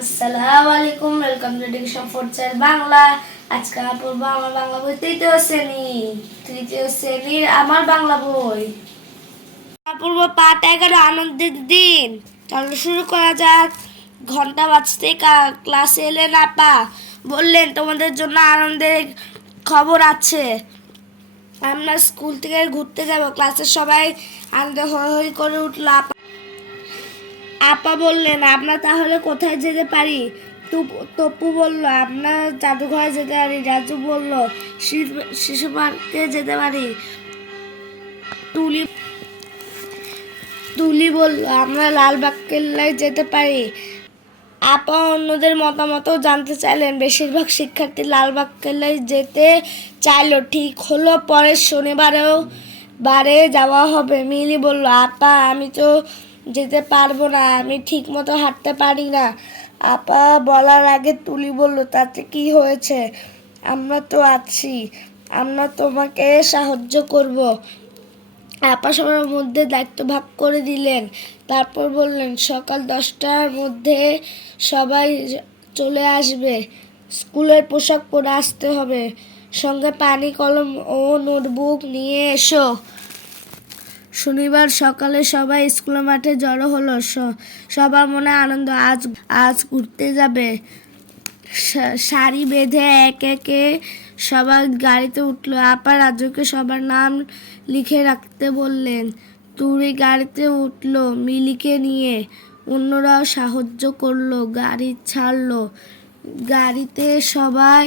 আসসালামু আলাইকুম, welcome to diction for child Bangla. আজকে আমরা পড়বো আমার বাংলা বই তৃতীয় শ্রেণীর আমার বাংলা বই। আমরা পড়বো পাঠ 11 আনন্দের দিন। চলো শুরু করা যাক। ঘন্টা বাজতে ক্লাসে এলেন আপা, বললেন তোমাদের জন্য আনন্দের খবর আছে। আমরা স্কুল থেকে ঘুরতে যাব। ক্লাসের সবাই আনন্দে হই হই করে উঠল। আপা বললেন, আমরা তাহলে কোথায় যেতে পারি? তপু বলল, আমরা জাদুঘরে যেতে পারি। রাজু বলল, শিশু পার্কে যেতে পারি। তুলি তুলি বলল, আমরা লালবাগ কেল্লায় যেতে পারি। আপা অন্যদের মতামতও জানতে চাইলেন। বেশিরভাগ শিক্ষার্থী লালবাগ কেল্লায় যেতে চাইলো। ঠিক হলো পরের শনিবারেও যাওয়া হবে। মিলি বলল, আপা আমি তো যেতে পারবো না, আমি ঠিক মতো হাঁটতে পারি না। আপা বলার আগে তুলি বলল, তাতে কি হয়েছে, আমরা তো আছি, আমরা তোমাকে সাহায্য করব। আপা সবার মধ্যে দায়িত্ব ভাগ করে দিলেন। তারপর বললেন, সকাল 10টার মধ্যে সবাই চলে আসবে। স্কুলের পোশাক পরে আসতে হবে। সঙ্গে পানি, কলম ও নোটবুক নিয়ে এসো। শনিবার সকালে সবাই স্কুলের মাঠে জড়ো হলো। সবার মনে আনন্দ, আজ আজ ঘুরতে যাবে। সারি বেঁধে এক একে সবাই গাড়িতে উঠলো। আপা রাজুকে সবার নাম লিখে রাখতে বললেন। তুড়ি গাড়িতে উঠলো মিলিকে নিয়ে। অন্যরাও সাহায্য করলো। গাড়ি ছাড়লো। গাড়িতে সবাই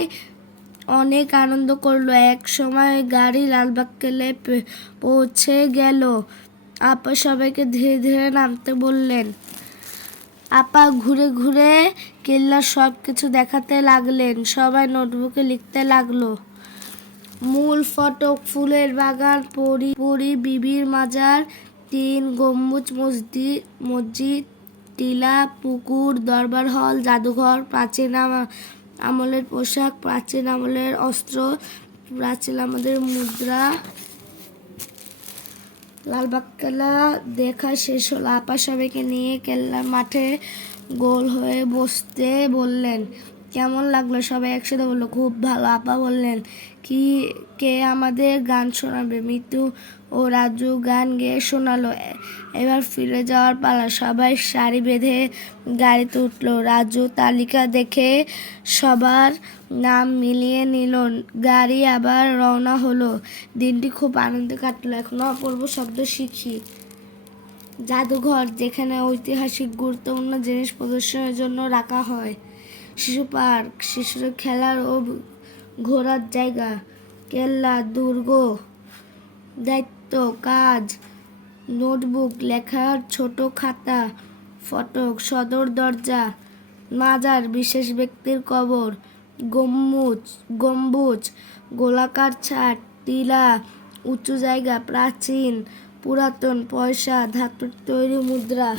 অনেক আনন্দ করলো। এক সময় গাড়ি লালবাগ কেল্লায় পৌঁছে গেল। আপা সবাইকে ধীরে ধীরে নামতে বললেন। আপা ঘুরে ঘুরে কেল্লার সব কিছু দেখাতে লাগলেন। সবাই নোটবুকে লিখতে লাগলো। মূল ফটক, ফুলের বাগান, পরি বিবির মাজার, 3 গম্বুজ মসজিদ, টিলা, পুকুর, দরবার হল, জাদুঘর, প্রাচীন আমলের পোশাক, প্রাচীন আমলের অস্ত্র, প্রাচীন আমলের মুদ্রা। লালবাগ কেল্লা দেখা শেষ হলো। আপা সবাইকে নিয়ে কেল্লার মাঠে গোল হয়ে বসতে বললেন। কেমন লাগলো? সবাই একসাথে বললো, খুব ভালো। আপা বললেন, কে আমাদের গান শোনাবে? মিতু ও রাজু গান গেয়ে শোনালো। এবার ফিরে যাওয়ার পালা। সবাই সারি বেঁধে গাড়িতে উঠলো। রাজু তালিকা দেখে সবার নাম মিলিয়ে নিল। গাড়ি আবার রওনা হলো। দিনটি খুব আনন্দে কাটলো। এখনো অপূর্ব শব্দ শিখি। জাদুঘর, যেখানে ঐতিহাসিক গুরুত্বপূর্ণ জিনিস প্রদর্শনের জন্য রাখা হয়। শিশু পার্ক, শিশুদের খেলার ও ঘোরার জায়গা। কেল্লা, দুর্গ, দায়িত্ব, কাজ, নোটবুক, লেখার ছোট খাতা, ফটক, সদর দরজা, মাজার, বিশেষ ব্যক্তির কবর, গম্বুজ, গোলাকার ছাদ, টিলা, উঁচু জায়গা, প্রাচীন, পুরাতন, পয়সা, ধাতুর তৈরি মুদ্রা।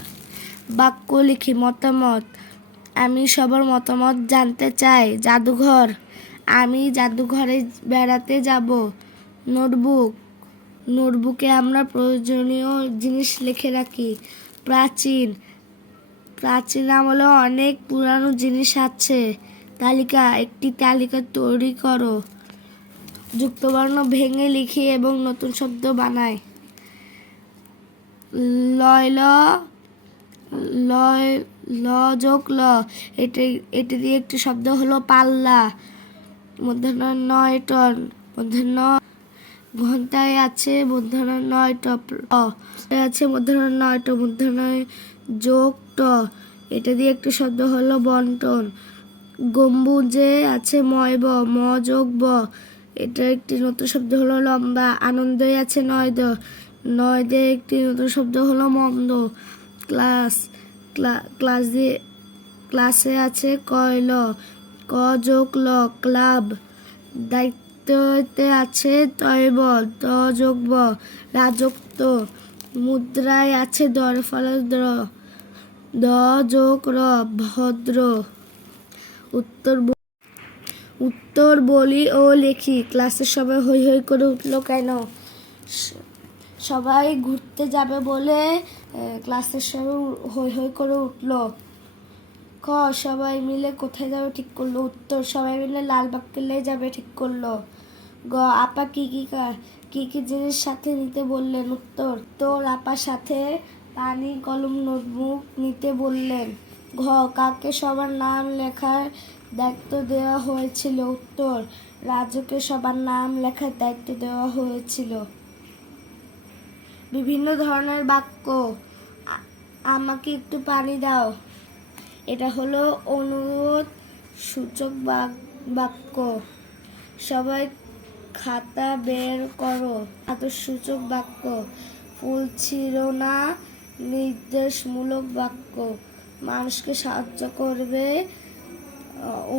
বাক্য লিখি। মতামত, আমি সবার মতামত জানতে চাই। জাদুঘর, আমি জাদুঘরে বেড়াতে যাব। নোটবুকে আমরা প্রয়োজনীয় জিনিস লিখে রাখি। প্রাচীন আমলে অনেক পুরানো জিনিস আছে। তালিকা, একটি তালিকা তৈরি করো। যুক্তবর্ণ ভেঙে লিখি এবং নতুন শব্দ বানাই। লয় লয় ল যোগ ল, এটি দিয়ে একটি শব্দ হলো পাল্লা। মূর্ধন্য 9 টন। মূর্ধন্য ঘন্টায় আছে মূর্ধন্য 9 আছে মূর্ধন্য 9 ট। মূর্ধন্য যোগ ট, এটা দিয়ে একটি শব্দ হলো বন্টন। গম্বুজে আছে ময় ব, ম যোগ ব, এটা একটি নতুন শব্দ হলো লম্বা। আনন্দই আছে 9 দ, 9 দিয়ে একটি নতুন শব্দ হলো মন্দ। ক্লাসে আছে কয়ল, ক যোগ ল, ক্লাব। দায়িত্বতে আছে তয়বল, ত যোগ ব, রাজত্ব। মুদ্রায় আছে দরফল দ্র, দ যোগ র, ভদ্র। উত্তর বলি ও লেখি। ক্লাসের সবাই হই হই করে উঠলো কেন? সবাই ঘুরতে যাবে বলে ক্লাসের সবাই হই হই করে উঠলো। খ সবাই মিলে কোথায় যাবে ঠিক করলো? উত্তর সবাই মিলে লালবাগ কেল্লায় যাবে ঠিক করলো। গ আপা কি কি জিনিস সাথে নিতে বললেন? উত্তর তোর আপার সাথে পানি, কলম, নোটবুক নিতে বললেন। ঘ কাকে সবার নাম লেখার দায়িত্ব দেওয়া হয়েছিল? উত্তর রাজুকে সবার নাম লেখার দায়িত্ব দেওয়া হয়েছিল। বিভিন্ন ধরনের বাক্য। আমাকে একটু পানি দাও, এটা হলো অনুরোধ সূচক বাক্য। সবাই খাতা বের করো, আদর্শসূচক বাক্য। ফুল ছিল না, নির্দেশমূলক বাক্য। মানুষকে সাহায্য করবে,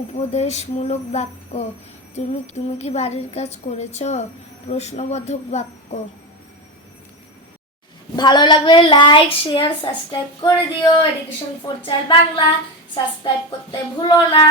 উপদেশমূলক বাক্য। তুমি কি বাড়ির কাজ করেছো? প্রশ্নবোধক বাক্য। ভালো লাগলে লাইক, শেয়ার, সাবস্ক্রাইব করে দিও। Education for child Bangla subscribe করতে ভুলো না।